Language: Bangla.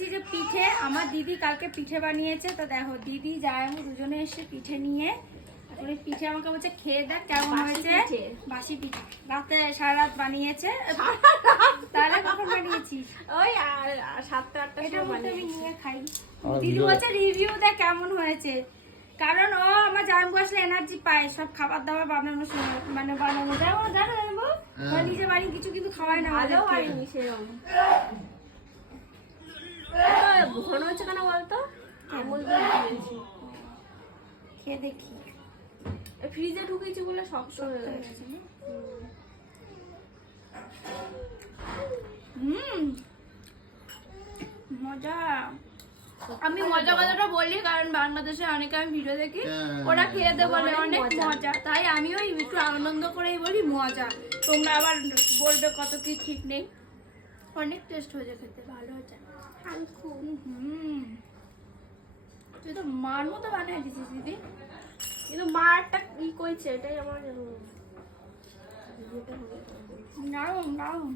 এসেছি যে পিঠে, আমার দিদি কালকে পিঠে বানিয়েছে। তো দেখো দিদি জামাইবাবু দুজনে এসে পিঠে নিয়ে পিঠে আমাকে বলছে খেয়ে দেখ কেমন হয়েছে। বাসি পিঠে রাতে সারা রাত বানিয়েছে। তাহলে কখন বানিয়েছিস? ওই 7-8টা এটা আমি নিয়ে খাই। দিদি বলছে রিভিউ দেখ কেমন হয়েছে, কারণ ও আমার জামাইবাবু আসলে এনার্জি পায় সব খাবার দাবার বানানোর সময়, মানে বানানো যায় ও জানো জামাইবাবু নিজে বাড়ি কিছু কিন্তু খাওয়াই না। ভালো হয়নি সেরকম। ঘন হচ্ছে কেন বলতো? আমুল দুধ দিয়েছি, খেয়ে দেখি। ফ্রিজে ঢুকেছি বলে শক্ত হয়ে গেছে। মজা। আমি মজা কথাটা বলি কারণ বাংলাদেশে অনেকে আমি ভিডিও দেখি ওরা খেয়ে দে বলে অনেক মজা, তাই আমিও একটু আনন্দ করেই বলি মজা। তোমরা আবার বলবে কত কি ঠিক নেই। অনেক টেস্ট হয়েছে, খেতে ভালো হয়েছে। তুই তো মার মতো বানিয়ে দিছিস দিদি। কিন্তু মা একটা ই কইছে, এটাই আমার দারুণ দারুণ।